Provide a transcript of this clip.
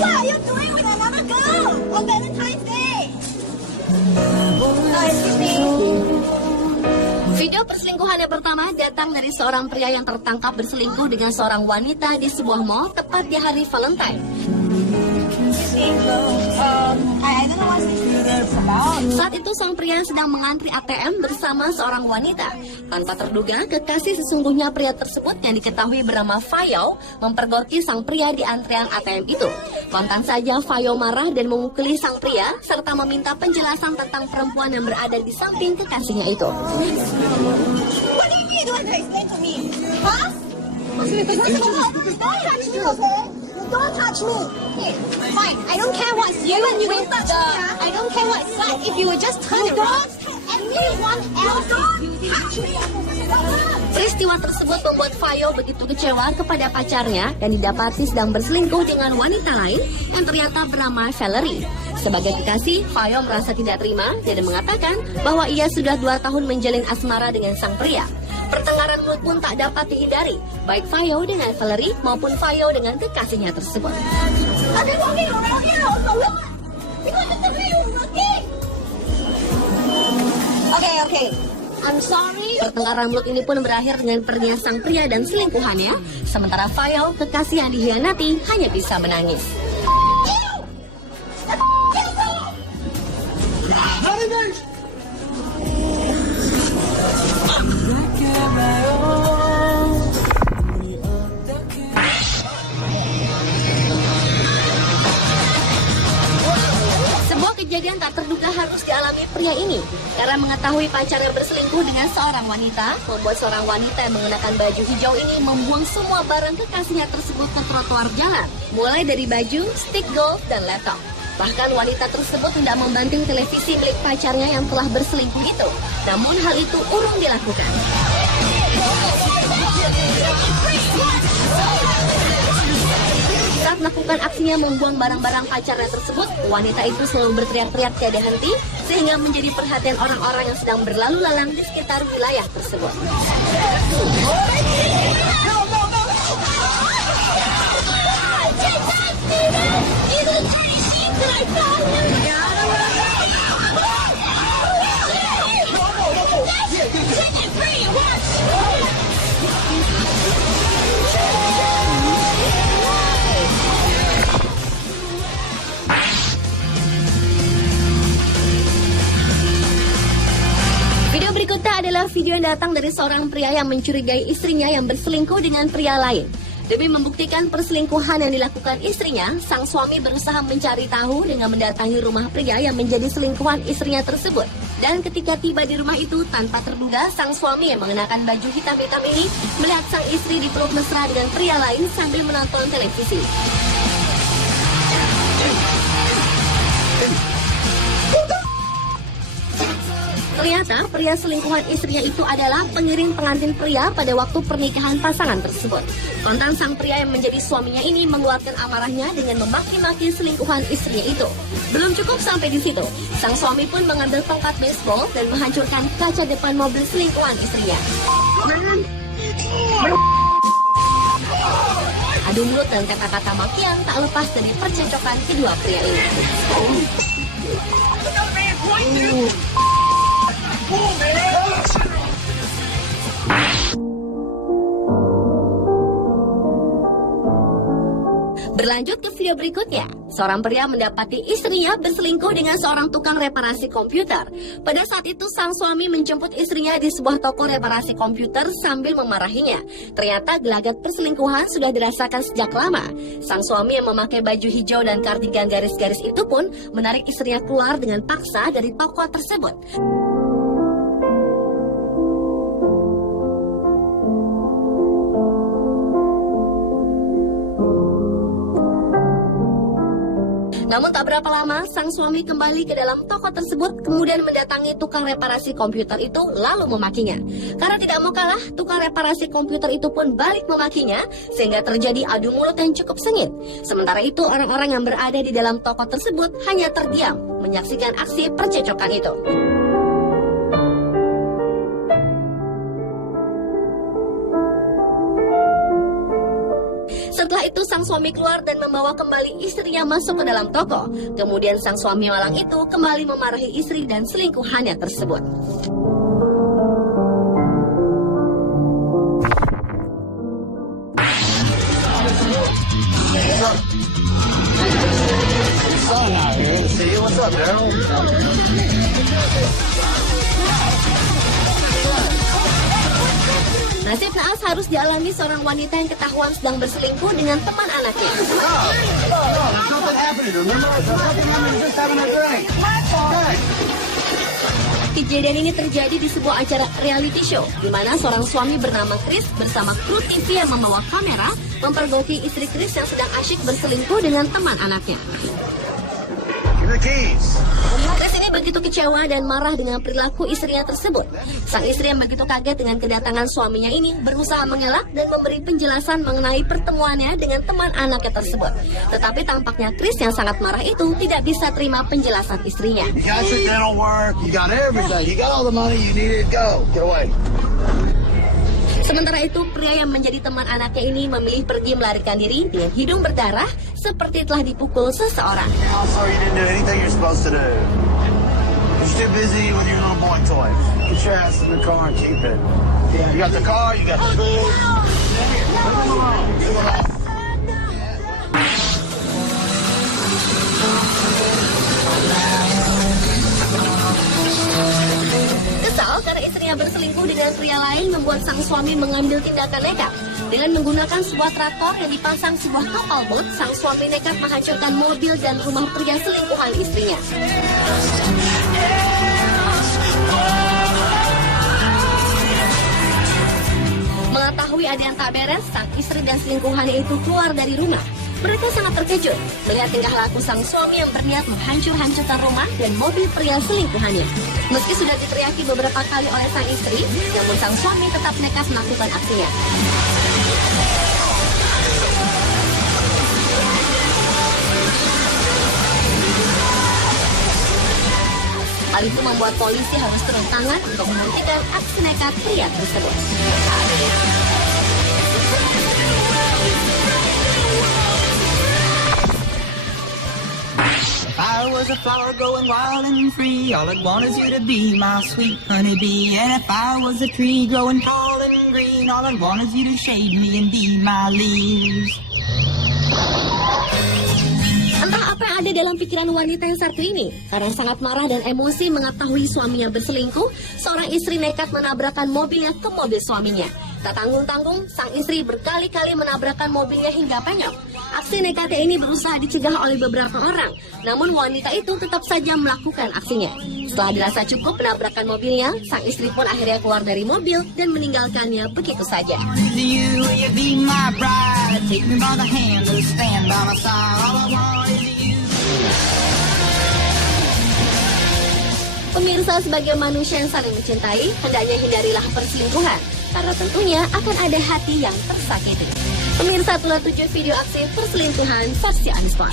What are you doing with another girl on Valentine's Day? Excuse me. Video perselingkuhan yang pertama datang dari seorang pria yang tertangkap berselingkuh dengan seorang wanita di sebuah mall tepat di hari Valentine. I don't know what this about. Saat itu sang pria sedang mengantri ATM bersama seorang wanita. Tanpa terduga, kekasih sesungguhnya pria tersebut yang diketahui bernama Fayo mempergoki sang pria di antrian ATM itu. Kontan saja Fayo marah dan memukuli sang pria serta meminta penjelasan tentang perempuan yang berada di samping kekasihnya itu. What do you mean you want to explain to me? Huh? Don't touch me, okay? Don't touch me. Okay, fine. I don't care what's you and with the. I don't care what's like. If you would just turn around, everyone else is touch me. Peristiwa tersebut membuat Fayo begitu kecewa kepada pacarnya dan didapati sedang berselingkuh dengan wanita lain yang ternyata bernama Valerie. Sebagai kekasih, Fayo merasa tidak terima dan mengatakan bahwa ia sudah 2 tahun menjalin asmara dengan sang pria. Pertengkaran mulut pun tak dapat dihindari, baik Fayo dengan Valerie maupun Fayo dengan kekasihnya tersebut. I've been walking around here all so long. Because it's the way you're working. Okay. I'm sorry. Pertengkaran mulut ini pun berakhir dengan perginya sang pria dan selingkuhannya, sementara Fayo, kekasih yang dikhianati, hanya bisa menangis. Kejadian tak terduga harus dialami pria ini karena mengetahui pacarnya berselingkuh dengan seorang wanita, membuat seorang wanita yang mengenakan baju hijau ini membuang semua barang kekasihnya tersebut ke trotoar jalan, mulai dari baju, stick golf, dan laptop. Bahkan wanita tersebut tidak membanting televisi milik pacarnya yang telah berselingkuh itu, namun hal itu urung dilakukan. Saat melakukan aksinya membuang barang-barang pacarnya tersebut, wanita itu selalu berteriak-teriak tiada henti sehingga menjadi perhatian orang-orang yang sedang berlalu lalang di sekitar wilayah tersebut. Video berikutnya adalah video yang datang dari seorang pria yang mencurigai istrinya yang berselingkuh dengan pria lain. Demi membuktikan perselingkuhan yang dilakukan istrinya, sang suami berusaha mencari tahu dengan mendatangi rumah pria yang menjadi selingkuhan istrinya tersebut. Dan ketika tiba di rumah itu, tanpa terduga, sang suami yang mengenakan baju hitam-hitam ini melihat sang istri dipeluk mesra dengan pria lain sambil menonton televisi. Ternyata pria selingkuhan istrinya itu adalah pengiring pengantin pria pada waktu pernikahan pasangan tersebut. Kontan sang pria yang menjadi suaminya ini mengeluarkan amarahnya dengan memaki-maki selingkuhan istrinya itu. Belum cukup sampai di situ, sang suami pun mengambil tongkat baseball dan menghancurkan kaca depan mobil selingkuhan istrinya. Adu mulut dan kata-kata makian tak lepas dari percecokan kedua pria ini. Berlanjut ke video berikutnya, seorang pria mendapati istrinya berselingkuh dengan seorang tukang reparasi komputer. Pada saat itu sang suami menjemput istrinya di sebuah toko reparasi komputer sambil memarahinya. Ternyata gelagat perselingkuhan sudah dirasakan sejak lama. Sang suami yang memakai baju hijau dan kardigan garis-garis itu pun menarik istrinya keluar dengan paksa dari toko tersebut. Namun tak berapa lama, sang suami kembali ke dalam toko tersebut, kemudian mendatangi tukang reparasi komputer itu lalu memakinya. Karena tidak mau kalah, tukang reparasi komputer itu pun balik memakinya, sehingga terjadi adu mulut yang cukup sengit. Sementara itu, orang-orang yang berada di dalam toko tersebut hanya terdiam, menyaksikan aksi percecokan itu. Setelah itu sang sang suami keluar dan membawa kembali istrinya masuk ke dalam toko. Kemudian sang suami malang itu kembali memarahi istri dan selingkuhannya tersebut. Nasib naas harus dialami seorang wanita yang ketahuan sedang berselingkuh dengan teman anaknya. Kejadian ini terjadi di sebuah acara reality show, di mana seorang suami bernama Chris bersama kru TV yang membawa kamera mempergoki istri Chris yang sedang asyik berselingkuh dengan teman anaknya. Chris ini begitu kecewa dan marah dengan perilaku istrinya tersebut. Sang istri yang begitu kaget dengan kedatangan suaminya ini berusaha mengelak dan memberi penjelasan mengenai pertemuannya dengan teman anaknya tersebut. Tetapi tampaknya Chris yang sangat marah itu tidak bisa terima penjelasan istrinya. Sementara itu, pria yang menjadi teman anaknya ini memilih pergi melarikan diri dengan hidung berdarah seperti telah dipukul seseorang. Kesal karena istrinya berselingkuh dengan pria lain membuat sang suami mengambil tindakan nekat. Dengan menggunakan sebuah traktor yang dipasang sebuah kapal bot, sang suami nekat menghancurkan mobil dan rumah pria selingkuhan istrinya. Mengetahui ada yang tak beres, sang istri dan selingkuhannya itu keluar dari rumah. Mereka sangat terkejut melihat tingkah laku sang suami yang berniat menghancur-hancurkan rumah dan mobil pria selingkuhannya. Meski sudah diteriaki beberapa kali oleh sang istri, namun sang suami tetap nekat melakukan aksinya. Hal itu membuat polisi harus turun tangan untuk menghentikan aksi nekat pria tersebut. I was a flower growing wild and free. All I'd want is you to be my sweet honeybee. And if I was a tree growing tall and green, all I'd want is you to shade me and be my leaves. Entah apa yang ada dalam pikiran wanita yang satu ini. Karena sangat marah dan emosi mengetahui suaminya berselingkuh, seorang istri nekat menabrakkan mobilnya ke mobil suaminya. Tak tanggung-tanggung, sang istri berkali-kali menabrakkan mobilnya hingga penyok. Aksi nekatnya ini berusaha dicegah oleh beberapa orang, namun wanita itu tetap saja melakukan aksinya. Setelah dirasa cukup menabrakkan mobilnya, sang istri pun akhirnya keluar dari mobil dan meninggalkannya begitu saja. You, will you be my bride? Take me by the hand and stand by my side. All I want is you. Pemirsa, sebagai manusia yang saling mencintai, hendaknya hindarilah perselingkuhan, karena tentunya akan ada hati yang tersakiti. Pemirsa, itulah 7 video aksi perselingkuhan versi Unspot.